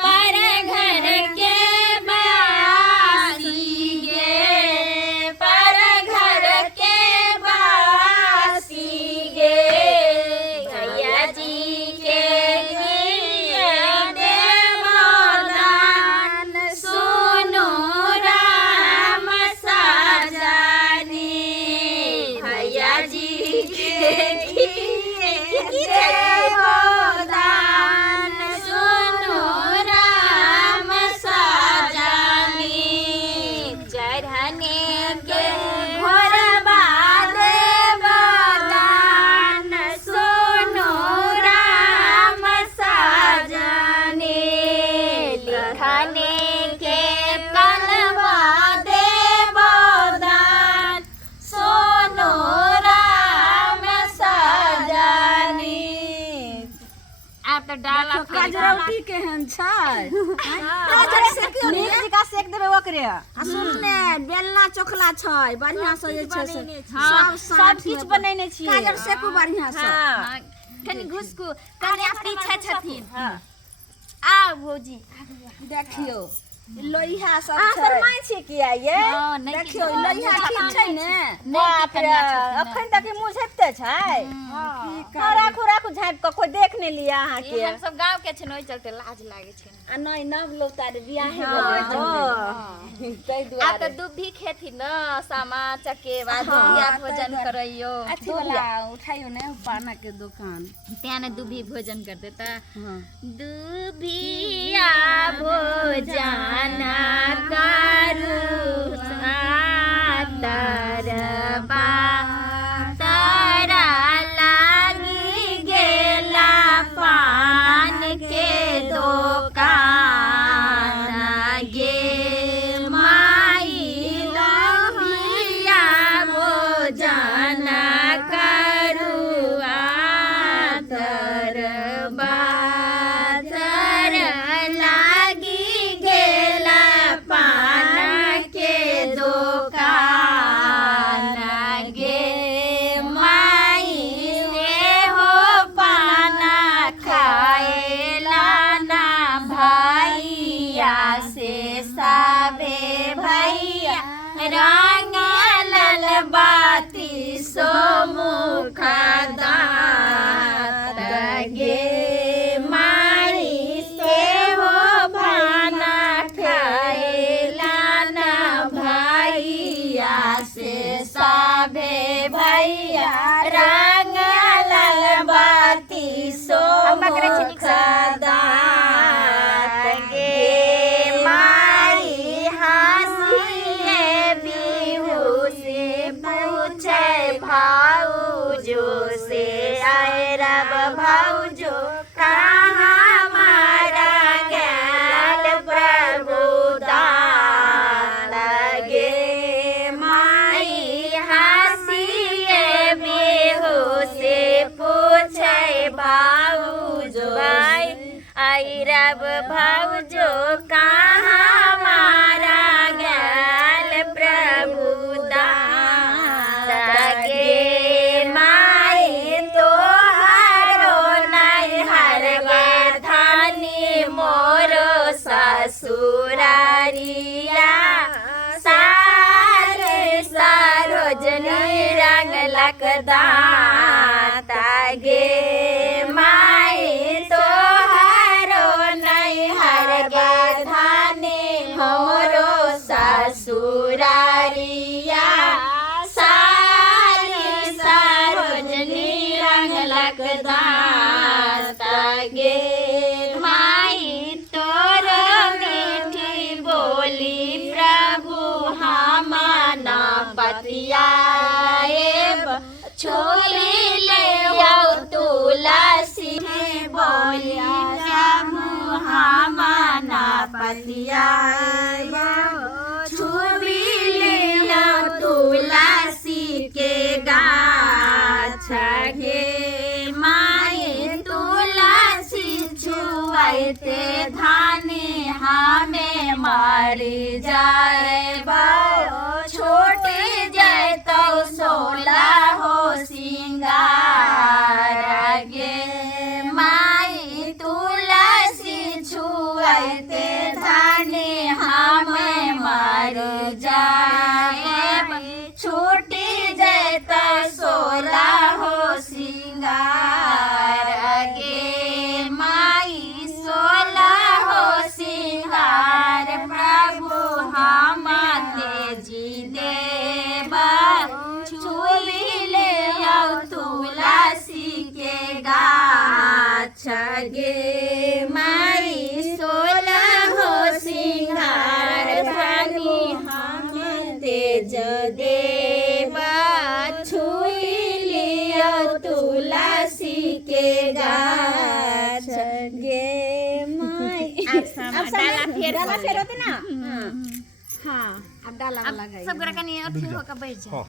पर घर के बा खाने के कलवा देव दान सोनो राम सजनी। आप तो डाला काजरौटी केहन छै का सेक देबे ओकरे आ सुन ने बेलना चोखला छै बढ़िया से जे छै से सब किछ बनेने छियै काजर सेकू बढ़िया से कनी घुसकू कनी पीछे छथिन। आ भौजी देखियो लोहिया सब आ छै शर्माई छी किया ये देखियो लोहिया ठीक छै ने बाप रे अखन तक मुंह झपते छै। राखू राखू झाँप के कोई देख नहीं लिया अहाँ के हम सब गांव के छै न ओइ चलते लाज लागे छै। आ नहीं नव लोता रे बियाह हां तै आ दुआरे तो दुभी खेती न सामा चकेवा दुभिया भोजन करैयो अथी वाला उठाइयो ने पाना के दुकान त्या ने दुभी भोजन करते त हां दुभिया भोजन करू तरबा तारा लागी गेला पान के दुकान गे माई दुभिया भोजन करू तरबा लागी गेला पान के दुकान गे माई रे हो पान खाएला ना भैया से सबे भैया रंग लल बाती सो मुख दात गे माई से हो भाना खाएला ना भैया से सबे भैया रंग लल बाती सो मुख दात गे माई हंसिए बिहू से पूछे भाऊजो से आए रब भाऊजो कहाँ मारा गैल प्रभु दान गे माई हंसिए बिहू से पूछे भाऊजो आई रब भाऊजो कहाँ मारा गैल प्रभु दान गे माई तोहारो नैहर धानी मोरो ससुरारिया सारे सरोजनी रंग लकदाता गे माई तोहारो नैहर धानी मोरो ससुरारिया सारी सरोजनी रंग लकदाता गे माई तोर मीठी बोली प्रभु हमना पतियाएब छोली ले आओ तुलसी बोली प्रभु हमना पतियाएब छोली ले आओ तुलसी के गाछ गे माई तुलसी छुआते धानी हमें मारी जाए छोटे जाए तो 16 हो सिंगार गे माई तुलसी छुआते धानी हमें मारी जाए छोटे जाए तो 16 हो सिंगार गे माई 16 हो सिंगार प्रभु हम तेजी देव छुई ले आओ तुलसी के गाछ गे माई 16 फेर डाला फेर होते ना हाँ अब डाला अब लगाई सब करा कनी अथी होकर बैठ जा हाँ